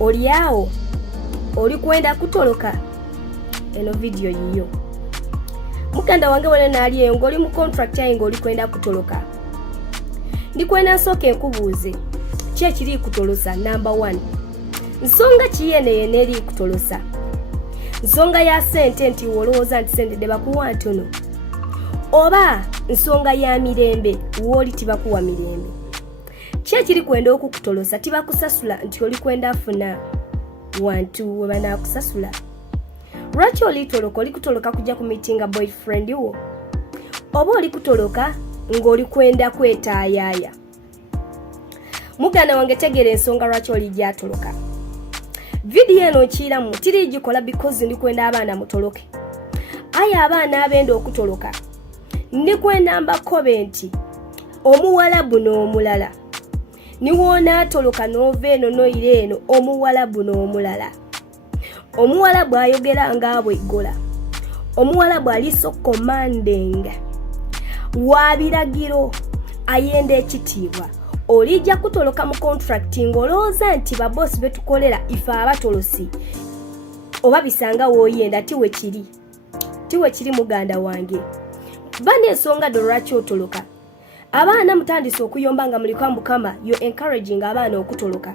Oliao oli kwenda kutoloka eno video yiyo mukanda wange wale nali eyo ngoli mu contract yayi ngoli kwenda kutoloka ndikwenda nsoke nkubuuze kye kiri kutolosa. Number 1, nsonga kiyene neri kutolosa, nsonga ya sente nti wolowooza nti sente de bakuwa ntono, oba nsonga ya mirembe woli tibakuwa mirembe. Kye kiri kwenda okukutolosa tibakusasula nti oli kwenda afuna wantu we banaakusasula. Lwaki oli toloka? Oli kutoloka kujja ku meetinga boyfriend wo, oba oli kutoloka ng'oli kwenda kwetaayaaya? Muganda wange tegera ensonga lwaki oli gyatoloka. Video eno nkiramu tiri gikola because ndi kwenda abaana mutoloke. Aya abaana abenda okutoloka ndi kwenda mbakobe nti omuwalabu n'omulala niwona atoloka nova eno noire eno omuwalabu n'omulala. Omuwalabu ayogera ngaabwe iggola, omuwalabu ali so commanding wa biragiro, ayenda ekitiibwa. Olijja kutoloka mu contract ng'olowooza nti babosi betukolera ife abatolosi oba bisanga wooyenda tiwe kiri muganda wange. Bane ensonga lwaki otoloka. Abaana mutandise okuyomba nga muliko mukama, you're encouraging abaana okutoloka.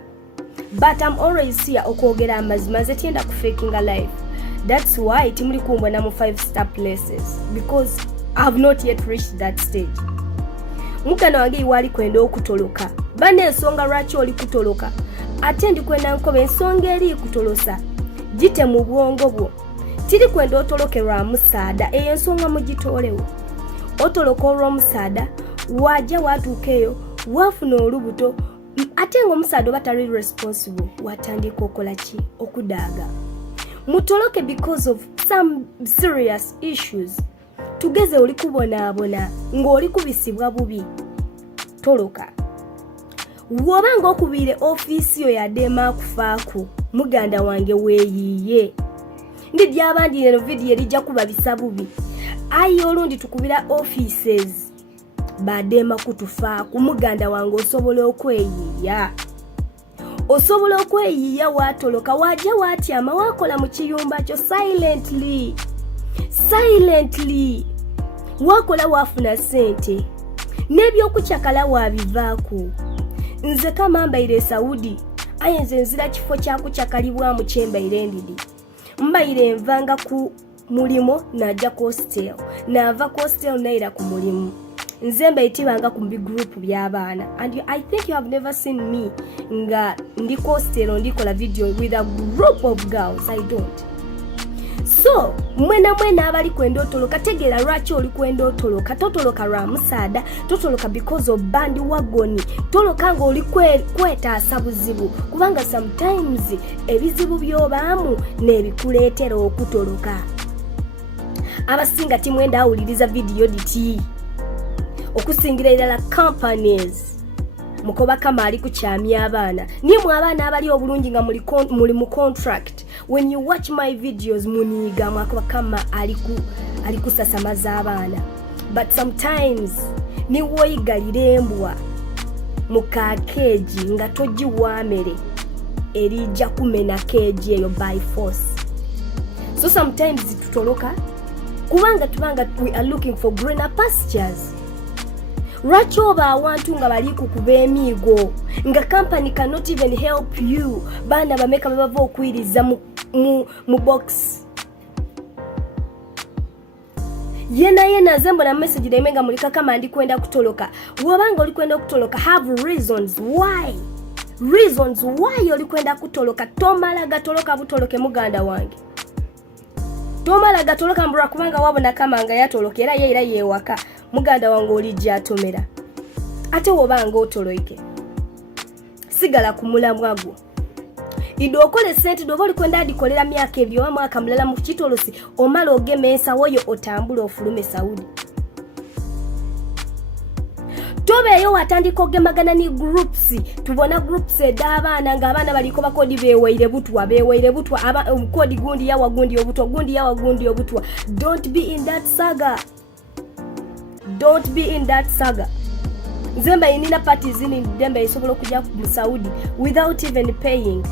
But I'm always here okwogera amazima, nze tienda ku faking a life. That's why timuli kumbwa na mu 5-star places, because I've not yet reached that stage. Mukana wange iwali kwenda okutoloka. Bane ensonga lwaki oli kutoloka. Ate ndi kwenda nkobe ensonga eri kutolosa gite mu bwongo bwo. Tiri kwenda otolokerwa musaada, eyo ensonga mugitoolewo. Otoloka olw'omusaada wajja watuukeyo wafuna olubuto, ate ng'omusaada batali responsible watandika okola ki? Okudaaga. Mutoloke because of some serious issues. Tugeze oli kubonaabona ng'oli kubisibwa bubi, toloka. Wobanga okubiire ofiisi yo yaddeema akufaaku, muganda wange weeyiiye. Ndi abandi eno video erijja kubabisa bubi. Ayi olundi tukubira offices baddeema kutufaaku, muganda wange osobola okweyiiya. Osobola okweyiiya watoloka, wajja watyama wakola mu kiyumba kyo silently. Wakola wafuna sente n'ebyokukyakala wabivaaku. Nze kama mbaire Saudi, aye nze nzira kifo kyakucyakalibwamu kyembaire ndidi. Mbaire nvanga ku mulimo najja ku hostel, nava ku hostel naira ku mulimo. Nze mbayitibanga ku big group by'abaana, and I think you have never seen me nga ndi ku hostel ndikola video with a group of girls. I don't. So mwena abali kwenda otoloka, tegera lwaki oli kwenda otoloka. Totoloka lwa musaada, totoloka because of bandi wagoni, toloka nga oli kwetaasa buzibu, kubanga sometimes ebizibu by'obaamu n'ebikuleetera okutoloka. Abasinga timwenda awuliriza video diti okusingira ddala companies mukoba kama ali kukyamya abaana. Niye mu abaana abali obulungi nga muli mu contract, when you watch my videos muniga mwakoba kama ali kusasamaza abaana. But sometimes ni woyigalira embwa mu kakeji nga togiwa mmere erijja kumena keji eyo by force. So sometimes tutoloka kubanga we are looking for greener pastures. Lwaki oba awantu nga bali kukuba emiigo nga company cannot even help you, baana bameka bava okwiriza mu box. Yena zembona message demenga mulika kama ndi kwenda kutoloka. Wabanga oli kwenda kutoloka, have reasons why oli kwenda kutoloka. Tomala gatoloka butoloke muganda wange. Tomala gatoloka mbura kubanga wabona kama nga yatolokera ye waka, muganda wange oli jatomera. Ate wobanga otoloike sigala kumulamwa gwo. Idokole sente dobo likwenda adikolera myaka ebyo wa mwaka mulala mu kitolosi, omala ogeme ensawo yo otambula ofulume Saudi. tobeeyo watandika ogemagana ni groups tubona groups ed'abaana ng'abaana baliko bakodi beeweire butwa kodi gundi yawa gundi obutwa gundi yawa gundi obutwa. Don't be in that saga. Don't be in that saga. Nzemba inina parties zini dembe isobola kujja mu Saudi without even paying.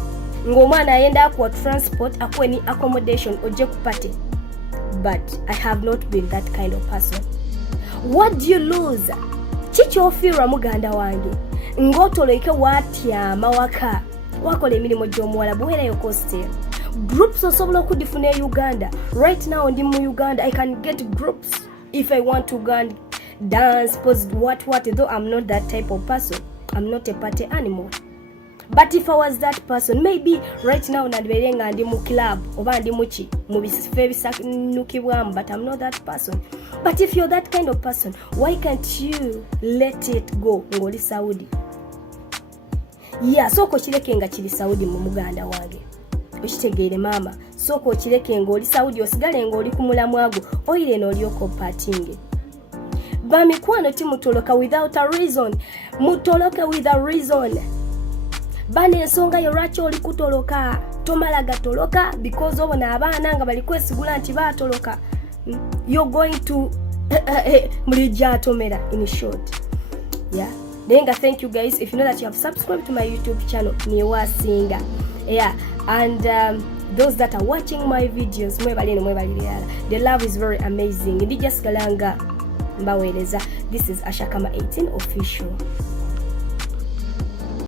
Ng'omwana ayenda kwa transport akwe ni accommodation oje ku party. But I have not been that kind of person. What do you lose? Chichofira muganda wange. Ngotoleke watya mawaka. Wakola emirimu gy'omuwala buhereyo coste. Groups osobola okudifuna Uganda. Right now ndi mu Uganda. I can get groups if I want to go and dance, post what, though I'm not that type of person. I'm not a party animal. But if I was that person, maybe right now nadiberenga ndi mu club oba ndi muchi mu bisefe bisaknukibwamu, but I'm not that person. But if you're that kind of person, why can't you let it go ngoli Saudi? Yeah, soko kireke nga kiri Saudi mu muganda wange. Okitegeere mama, soko kireke ngoli Saudi osigale ngoli ku mulamu ago, oyire n'olyoko partying. Bamikwano timutoloka without a reason. Mutoloka with a reason. Bane ensonga yo lwaki oli kutoloka. Tomala gatoloka because obona abaana nga bali kwesigula nti baatoloka. You're going to mulija atomera in short. Yeah. Denga, thank you guys. If you know that you have subscribed to my YouTube channel, Niwa Singa. Yeah. And those that are watching my videos, the love is very amazing. Ndi just kalanga mbaweleza. This is Ashakama 18 official.